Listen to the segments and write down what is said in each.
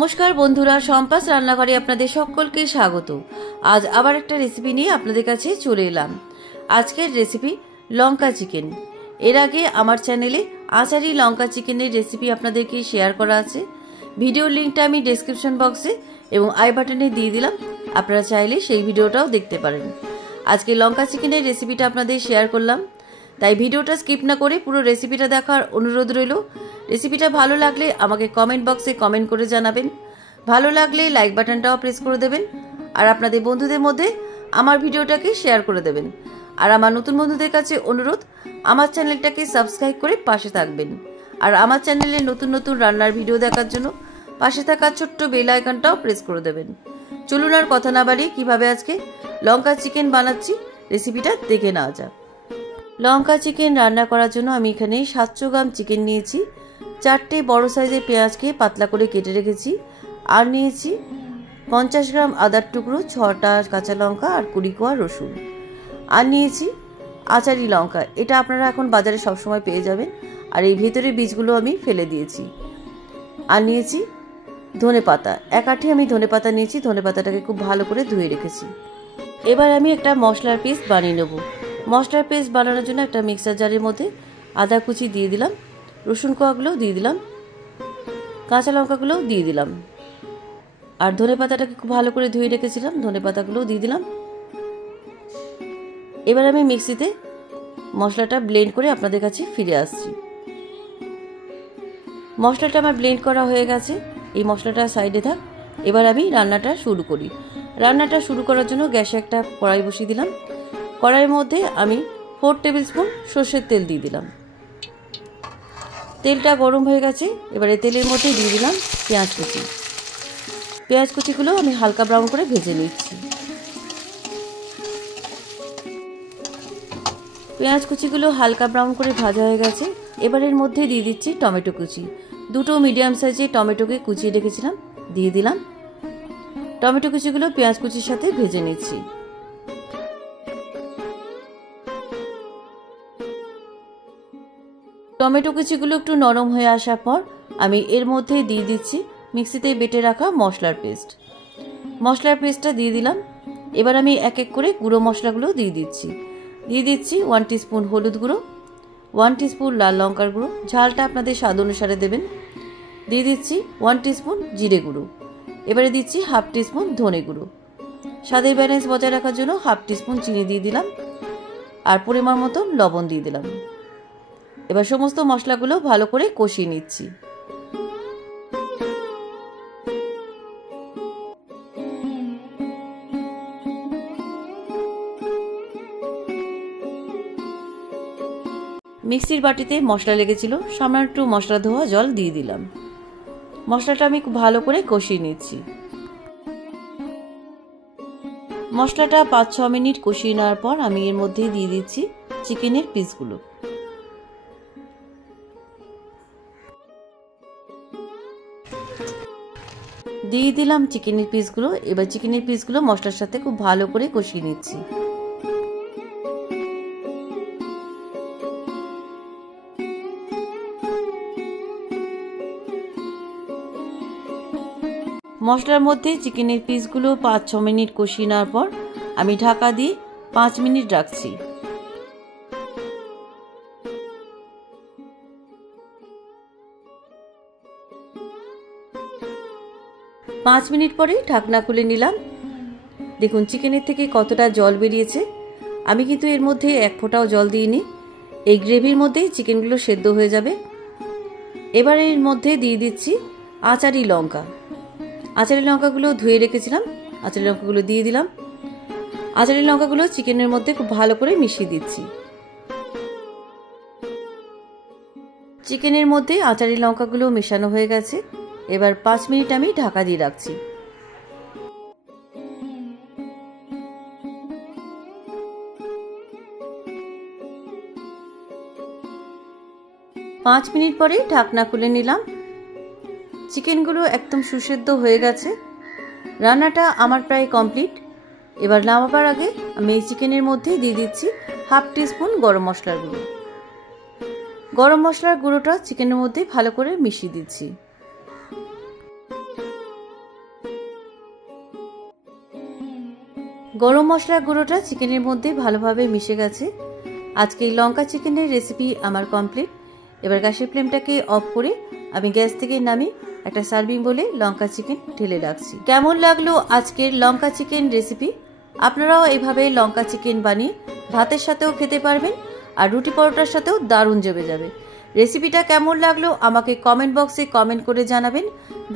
নমস্কার বন্ধুরা, সম্পাস রান্নাঘরে আপনাদের সকলকে স্বাগত। আজ আবার একটা রেসিপি নিয়ে আপনাদের কাছে চলে এলাম। আজকের রেসিপি লঙ্কা চিকেন। এর আগে আমার চ্যানেলে আচারি লঙ্কা চিকেনের রেসিপি আপনাদেরকে শেয়ার করা আছে। ভিডিওর লিঙ্কটা আমি ডেসক্রিপশন বক্সে এবং আই বাটনে দিয়ে দিলাম, আপনারা চাইলে সেই ভিডিওটাও দেখতে পারেন। আজকে লঙ্কা চিকেনের রেসিপিটা আপনাদের শেয়ার করলাম, তাই ভিডিওটা স্কিপ না করে পুরো রেসিপিটা দেখার অনুরোধ রইল। রেসিপিটা ভালো লাগলে আমাকে কমেন্ট বক্সে কমেন্ট করে জানাবেন। ভালো লাগলে লাইক বাটনটাও প্রেস করে দেবেন, আর আপনাদের বন্ধুদের মধ্যে আমার ভিডিওটাকে শেয়ার করে দেবেন। আর আমার নতুন বন্ধুদের কাছে অনুরোধ, আমার চ্যানেলটাকে সাবস্ক্রাইব করে পাশে থাকবেন। আর আমার চ্যানেলে নতুন নতুন রান্নার ভিডিও দেখার জন্য পাশে থাকা ছোট্ট বেল আইকনটাও প্রেস করে দেবেন। চলুন আর কথা না বাড়িয়ে কীভাবে আজকে লঙ্কা চিকেন বানাচ্ছি রেসিপিটা দেখে নেওয়া যাক। লঙ্কা চিকেন রান্না করার জন্য আমি এখানে 700 গ্রাম চিকেন নিয়েছি। 4টে বড় সাইজের পেঁয়াজকে পাতলা করে কেটে রেখেছি। আর নিয়েছি 50 গ্রাম আদার টুকরো, 6টা কাঁচা লঙ্কা আর 20 কোয়া রসুন। আর নিয়েছি আচারি লঙ্কা, এটা আপনারা এখন বাজারে সবসময় পেয়ে যাবেন। আর এই ভেতরের বীজগুলো আমি ফেলে দিয়েছি। আর নিয়েছি ধনে পাতা, 1 আঁটি আমি ধনে পাতা নিয়েছি। ধনে পাতাটাকে খুব ভালো করে ধুয়ে রেখেছি। এবার আমি একটা মশলার পেস্ট বানিয়ে নেব। মশলার পেস্ট বানানোর জন্য একটা মিক্সার জারের মধ্যে আদা কুচি দিয়ে দিলাম, রসুন কোয়াগুলোও দিয়ে দিলাম, কাঁচা লঙ্কাগুলোও দিয়ে দিলাম, আর ধনে পাতাটাকে খুব ভালো করে ধুয়ে রেখেছিলাম, ধনে পাতাগুলোও দিয়ে দিলাম। এবার আমি মিক্সিতে মশলাটা ব্লেন্ড করে আপনাদের কাছে ফিরে আসছি। মশলাটা আমার ব্লেন্ড করা হয়ে গেছে, এই মশলাটা সাইডে থাক। এবার আমি রান্নাটা শুরু করি। রান্নাটা শুরু করার জন্য গ্যাসে একটা কড়াই বসিয়ে দিলাম। কড়াইয়ের মধ্যে আমি 4 টেবিল স্পুন সর্ষের তেল দিয়ে দিলাম। তেলটা গরম হয়ে গেছে। এবারে তেলের মধ্যে দিয়ে দিলাম পেঁয়াজ কুচি। পেঁয়াজ কুচিগুলো আমি হালকা ব্রাউন করে ভেজে নিচ্ছি। পেঁয়াজ কুচিগুলো হালকা ব্রাউন করে ভাজা হয়ে গেছে। এবার এর মধ্যে দিয়ে দিচ্ছি টমেটো কুচি। 2টো মিডিয়াম সাইজের টমেটোকে কুচিয়ে রেখেছিলাম, দিয়ে দিলাম। টমেটো কুচিগুলো পেঁয়াজ কুচির সাথে ভেজে নিচ্ছি। টমেটো কুচিগুলো একটু নরম হয়ে আসার পর আমি এর মধ্যে দিয়ে দিচ্ছি মিক্সিতে বেটে রাখা মশলার পেস্ট। মশলার পেস্টটা দিয়ে দিলাম। এবার আমি এক এক করে গুঁড়ো মশলাগুলো দিয়ে দিচ্ছি। দিয়ে দিচ্ছি 1 টিস্পুন হলুদ গুঁড়ো, 1 টিস্পুন লাল লঙ্কার গুঁড়ো, ঝালটা আপনাদের স্বাদ অনুসারে দেবেন। দিয়ে দিচ্ছি 1 টিস্পুন জিরে গুঁড়ো। এবারে দিচ্ছি 1/2 টিস্পুন ধনে গুঁড়ো। স্বাদের ব্যালেন্স বজায় রাখার জন্য 1/2 টিস্পুন চিনি দিয়ে দিলাম, আর পরিমাণ মতো লবণ দিয়ে দিলাম। এবার সমস্ত মশলাগুলো ভালো করে কষিয়ে নিচ্ছি। মিক্সির বাটিতে মশলা লেগেছিল, সামান্য একটু মশলা ধোয়া জল দিয়ে দিলাম। মশলাটা আমি খুব ভালো করে কষিয়ে নিচ্ছি। মশলাটা 5-6 মিনিট কষিয়ে নেওয়ার পর আমি এর মধ্যে দিয়ে দিচ্ছি চিকেনের পিসগুলো। দিয়ে দিলাম চিকেনের পিসগুলো। এবার চিকেনের পিসগুলো মশলার সাথে খুব ভালো করে কষিয়ে নিচ্ছি। মশলার মধ্যে চিকেনের পিসগুলো 5-6 মিনিট কষিয়ে নেওয়ার পর আমি ঢাকা দিয়ে 5 মিনিট রাখছি। 5 মিনিট পরে ঢাকনা খুলে নিলাম। দেখুন চিকেনের থেকে কতটা জল বেরিয়েছে। আমি কিন্তু এর মধ্যে 1 ফোঁটাও জল দিইনি। এই গ্রেভির মধ্যেই চিকেনগুলো সেদ্ধ হয়ে যাবে। এবার এর মধ্যে দিয়ে দিচ্ছি আচারি লঙ্কা। আচারি লঙ্কাগুলো ধুয়ে রেখেছিলাম, আচারি লঙ্কাগুলো দিয়ে দিলাম। আচারি লঙ্কাগুলো চিকেনের মধ্যে খুব ভালো করে মিশিয়ে দিচ্ছি। চিকেনের মধ্যে আচারি লঙ্কাগুলো মেশানো হয়ে গেছে। এবার 5 মিনিট আমি ঢাকা দিয়ে রাখছি। 5 মিনিট পরে ঢাকনা খুলে নিলাম। চিকেনগুলো একদম সুসেদ্ধ হয়ে গেছে। রান্নাটা আমার প্রায় কমপ্লিট। এবার নামাবার আগে আমি এই চিকেনের মধ্যে দিয়ে দিচ্ছি 1/2 টিস্পুন গরম মশলার গুঁড়ো। গরম মশলার গুঁড়োটা চিকেনের মধ্যে ভালো করে মিশিয়ে দিচ্ছি। গরম মশলার গুঁড়োটা চিকেনের মধ্যে ভালোভাবে মিশে গেছে। আজকে এই লঙ্কা চিকেনের রেসিপি আমার কমপ্লিট। এবার গ্যাসের ফ্লেমটাকে অফ করে আমি গ্যাস থেকে নামিয়ে একটা সার্ভিং বলে লঙ্কা চিকেন ঢেলে রাখছি। কেমন লাগলো আজকের লঙ্কা চিকেন রেসিপি? আপনারাও এইভাবে লঙ্কা চিকেন বানিয়ে ভাতের সাথেও খেতে পারবেন, আর রুটি পরোটার সাথেও দারুণ জমে যাবে। রেসিপিটা কেমন লাগলো আমাকে কমেন্ট বক্সে কমেন্ট করে জানাবেন।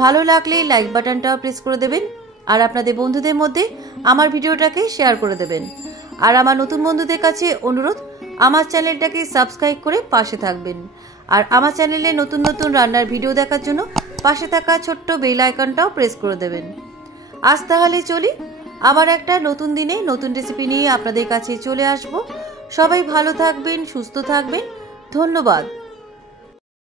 ভালো লাগলে লাইক বাটনটাও প্রেস করে দেবেন, আর আপনাদের বন্ধুদের মধ্যে আমার ভিডিওটাকে শেয়ার করে দেবেন। আর আমার নতুন বন্ধুদের কাছে অনুরোধ, আমার চ্যানেলটাকে সাবস্ক্রাইব করে পাশে থাকবেন। আর আমার চ্যানেলে নতুন নতুন রান্নার ভিডিও দেখার জন্য পাশে থাকা ছোট্ট বেল আইকনটাও প্রেস করে দেবেন। আজ তাহলে চলি, আবার একটা নতুন দিনে নতুন রেসিপি নিয়ে আপনাদের কাছে চলে আসব। সবাই ভালো থাকবেন, সুস্থ থাকবেন। ধন্যবাদ।